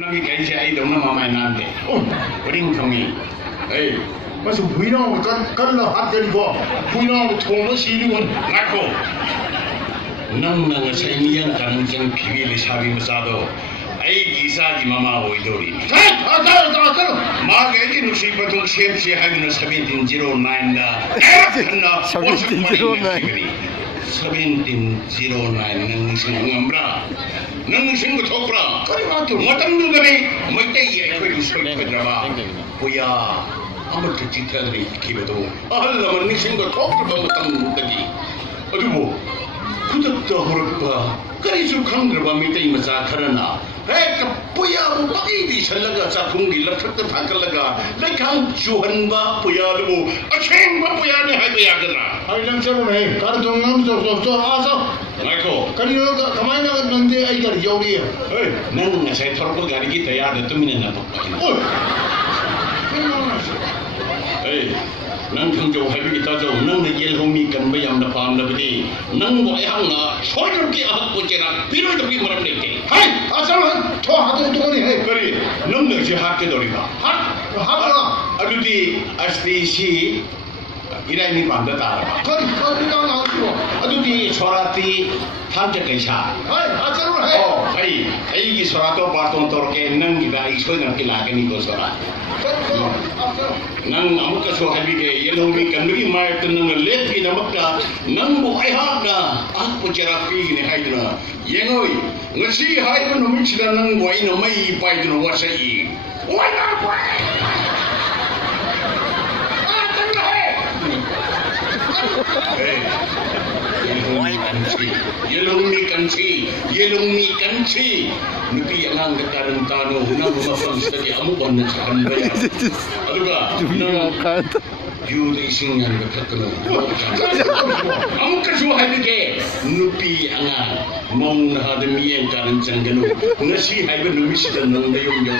nang cái gì ấy đúng là mà mày làm đấy, bring không ý, ấy, mà sự vui nào cân là hạt tiền của vui nào thùng nó xí luôn ngắt cô, nang nang say miên cần chân phi về sabi mà sao đâu, ấy kỳ sa gì mà hồi đâu đi, thế mà cái gì nó xí bắt đầu xem xí hay nó 1709 đó, khăn đó, 1709 1709 nang sinh ngâm ra, nang sinh có thốt ra, mà tâm du cái này, mấy cái gì phải đi soi phải ra ba, bây giờ 아무렇게 지켜들이 기회도 알라만 니신거 톡도 못한 거지 어디고 그것도 그럴까 그래서 강들과 밑에 이마사 가르나 그러니까 뿌야고 빠이디 살라가 자풍기 럽석도 다갈라가 내강 주한바 뿌야고 아챙바 뿌야네 하이도야 그나 하이랑처럼 해 가르 동남서 아서 마이코 가리가 가만히 나갔는데 아이가 여기야 에이 나는 새 털고 가리기 돼야 돼 뜨미네 나 똑바로 에이 nang thang jo hai bi ta jo nang ne yel homi kan ba yam na pam na bi nang bo ai hang na choi ru ki ah ko chera pi ro bi maram ne ke hai 아서는 더 하도 동안이 해 kari nang ne je ha ke dori ba 하거나 adu di asli si irai ni pam da ta ba 거기가 나오고 adu di sorati tham je kai sa hai 아서는 해 ai gi sorato ba ton tor ke nang gi ba i choi na ki la ke ni ko sora nang amuk so habi ke yelo mi kan mi mai tan nang le pi na makka nang bu ai ha na ak pu chera pi ni hai na yengoi ngasi hai no mi chida nang goi no mai pai no wa sai oi na kwai tan yelong mi kanchi nupi yang ang karantano nang mapang sa di amu ban sa kanbaya aduga nang yuri sing yang katano amu kasu hai ke nupi anga mong na hadami yang karanchang gano ngasi hai ba numi sidan nang dayong yo